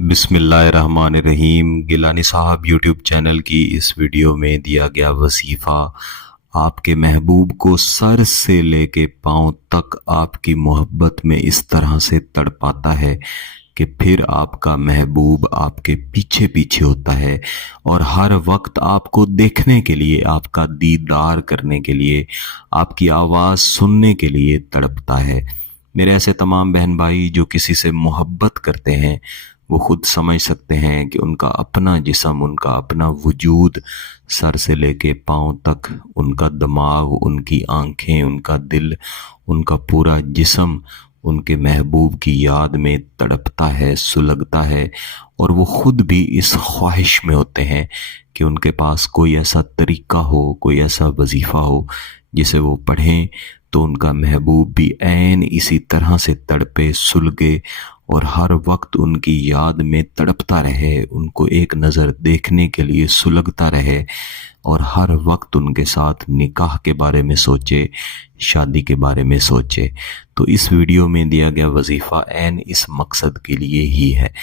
बिस्मिल्लाहिर्रहमानिर्रहीम। गिलानी साहब YouTube channel की इस वीडियो में दिया गया वजीफ़ा आपके महबूब को सर से लेके पांव तक आपकी मोहब्बत में इस तरह से तड़पाता है कि फिर आपका महबूब आपके पीछे पीछे होता है और हर वक्त आपको देखने के लिए, आपका दीदार करने के लिए, आपकी आवाज़ सुनने के लिए तड़पता है। मेरे ऐसे तमाम बहन भाई जो किसी से मोहब्बत करते हैं वो खुद समझ सकते हैं कि उनका अपना जिस्म, उनका अपना वजूद सर से लेके पाँव तक, उनका दिमाग, उनकी आंखें, उनका दिल, उनका पूरा जिस्म उनके महबूब की याद में तड़पता है, सुलगता है। और वो खुद भी इस ख्वाहिश में होते हैं कि उनके पास कोई ऐसा तरीका हो, कोई ऐसा वजीफ़ा हो जिसे वो पढ़ें तो उनका महबूब भी ऐन इसी तरह से तड़पे, सुलगे और हर वक्त उनकी याद में तड़पता रहे, उनको एक नज़र देखने के लिए सुलगता रहे और हर वक्त उनके साथ निकाह के बारे में सोचे, शादी के बारे में सोचे। तो इस वीडियो में दिया गया वजीफ़ा ऐन इस मकसद के लिए ही है।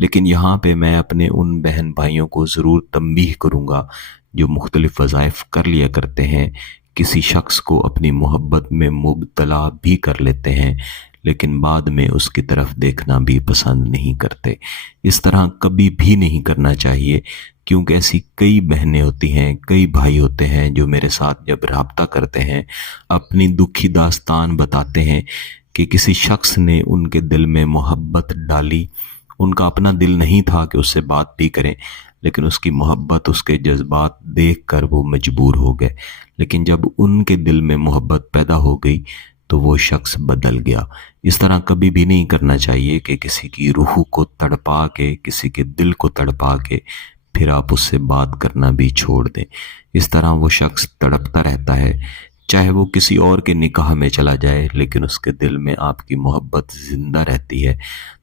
लेकिन यहाँ पे मैं अपने उन बहन भाइयों को ज़रूर तंबीह करूँगा जो मुख्तलिफ़ वज़ाइफ कर लिया करते हैं, किसी शख्स को अपनी मोहब्बत में मुब्तला भी कर लेते हैं लेकिन बाद में उसकी तरफ देखना भी पसंद नहीं करते। इस तरह कभी भी नहीं करना चाहिए, क्योंकि ऐसी कई बहनें होती हैं, कई भाई होते हैं जो मेरे साथ जब रब्ता करते हैं, अपनी दुखी दास्तान बताते हैं कि किसी शख्स ने उनके दिल में मोहब्बत डाली। उनका अपना दिल नहीं था कि उससे बात भी करें, लेकिन उसकी मोहब्बत, उसके जज्बात देख कर वो मजबूर हो गए। लेकिन जब उनके दिल में मोहब्बत पैदा हो गई तो वो शख्स बदल गया। इस तरह कभी भी नहीं करना चाहिए कि किसी की रूह को तड़पा के, किसी के दिल को तड़पा के फिर आप उससे बात करना भी छोड़ दें। इस तरह वो शख्स तड़पता रहता है, चाहे वो किसी और के निकाह में चला जाए, लेकिन उसके दिल में आपकी मोहब्बत ज़िंदा रहती है।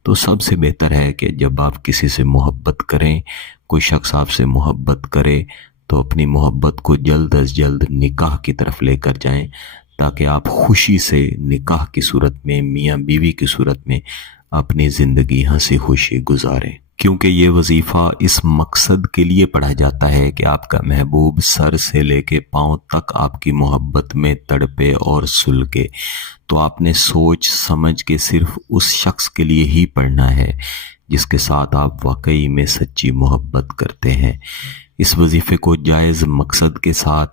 तो सबसे बेहतर है कि जब आप किसी से मोहब्बत करें, कोई शख्स आपसे मोहब्बत करे, तो अपनी मोहब्बत को जल्द अज जल्द निकाह की तरफ लेकर जाएं, ताकि आप खुशी से निकाह की सूरत में, मियाँ बीवी की सूरत में अपनी ज़िंदगी हंसी खुशी गुजारें। क्योंकि ये वजीफ़ा इस मकसद के लिए पढ़ा जाता है कि आपका महबूब सर से लेके पाँव तक आपकी मोहब्बत में तड़पे और सुलगे। तो आपने सोच समझ के सिर्फ उस शख्स के लिए ही पढ़ना है जिसके साथ आप वाकई में सच्ची मोहब्बत करते हैं। इस वजीफ़े को जायज़ मकसद के साथ,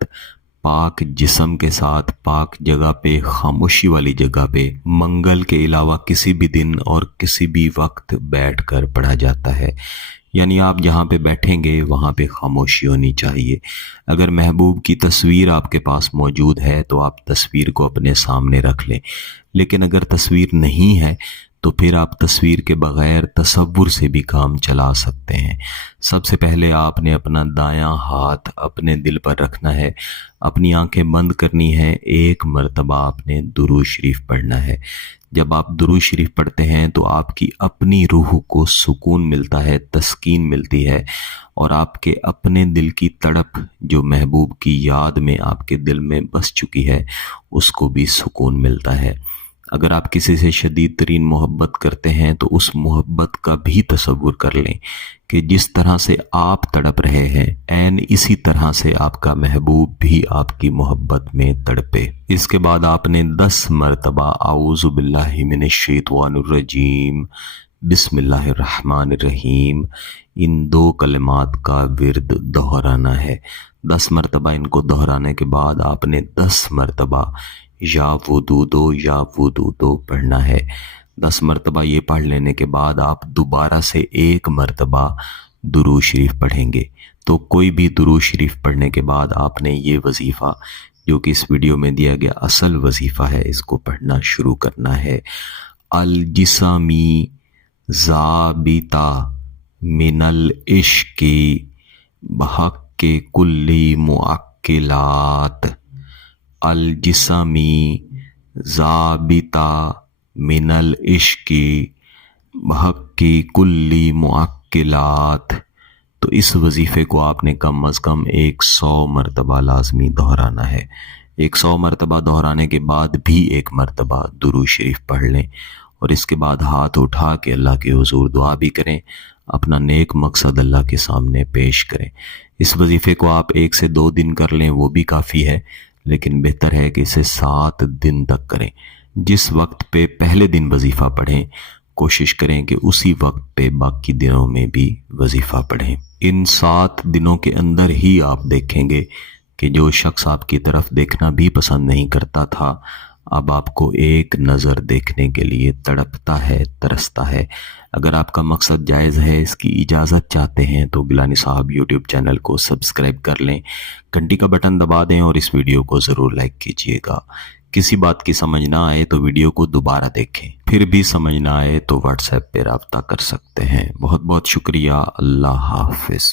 पाक जिस्म के साथ, पाक जगह पे, खामोशी वाली जगह पे, मंगल के अलावा किसी भी दिन और किसी भी वक्त बैठकर पढ़ा जाता है। यानी आप जहाँ पे बैठेंगे वहाँ पे खामोशी होनी चाहिए। अगर महबूब की तस्वीर आपके पास मौजूद है तो आप तस्वीर को अपने सामने रख लें, लेकिन अगर तस्वीर नहीं है तो फिर आप तस्वीर के बग़ैर तसव्वुर से भी काम चला सकते हैं। सबसे पहले आपने अपना दायां हाथ अपने दिल पर रखना है, अपनी आंखें बंद करनी है, एक मर्तबा आपने दुरूद शरीफ पढ़ना है। जब आप दुरूद शरीफ पढ़ते हैं तो आपकी अपनी रूह को सुकून मिलता है, तस्कीन मिलती है और आपके अपने दिल की तड़प जो महबूब की याद में आपके दिल में बस चुकी है उसको भी सुकून मिलता है। अगर आप किसी से शदीद तरीन मोहब्बत करते हैं तो उस मोहब्बत का भी तसव्वुर कर लें कि जिस तरह से आप तड़प रहे हैं ऐन इसी तरह से आपका महबूब भी आपकी मोहब्बत में तड़पे। इसके बाद आपने 10 मरतबा आऊज़ु बिल्लाहि मिनश शैतानिर रजीम, बिस्मिल्लाहिर्रहमानिर्रहीम, इन 2 कलिमात का विर्द दोहराना है। 10 मरतबा इनको दोहराने के बाद आपने 10 मरतबा या वुदू पढ़ना है। 10 मरतबा ये पढ़ लेने के बाद आप दोबारा से 1 मरतबा दुरूद शरीफ पढ़ेंगे। तो कोई भी दुरूद शरीफ पढ़ने के बाद आपने ये वजीफ़ा जो कि इस वीडियो में दिया गया असल वजीफ़ा है, इसको पढ़ना शुरू करना है। अल जिस्मी ज़ाबिता मिनल इश्क़ी बहक़्क़ि कुल्ली मुअक्किलात, अल जिस्मी ज़ाबिता मिनल इश्क़ी बहक़्क़ि कुल्ली मुअक्किलात। तो इस वजीफ़े को आपने कम अज़ कम 100 मरतबा लाजमी दोहराना है। 100 मरतबा दोहराने के बाद भी 1 मरतबा दुरूद शरीफ पढ़ लें और इसके बाद हाथ उठा के अल्लाह के हुज़ूर दुआ भी करें। اپنا نیک مقصد اللہ کے سامنے پیش کریں۔ اس وظیفے کو آپ 1 سے 2 دن کر لیں وہ بھی کافی ہے، لیکن بہتر ہے کہ اسے 7 دن تک کریں۔ جس وقت پہ پہلے دن وظیفہ پڑھیں کوشش کریں کہ اسی وقت پہ باقی دنوں میں بھی وظیفہ پڑھیں۔ ان 7 دنوں کے اندر ہی آپ دیکھیں گے کہ جو شخص آپ کی طرف دیکھنا بھی پسند نہیں کرتا تھا اب آپ کو ایک نظر دیکھنے کے لیے تڑپتا ہے، ترستا ہے۔ اگر آپ کا مقصد جائز ہے، اس کی اجازت چاہتے ہیں تو گیلانی صاحب یوٹیوب چینل کو سبسکرائب کر لیں، گھنٹی کا بٹن دبا دیں اور اس ویڈیو کو ضرور لائک کیجیے گا۔ کسی بات کی سمجھ نہ آئے تو ویڈیو کو دوبارہ دیکھیں، پھر بھی سمجھ نہ آئے تو واٹس ایپ پہ رابطہ کر سکتے ہیں۔ بہت بہت شکریہ۔ اللہ حافظ۔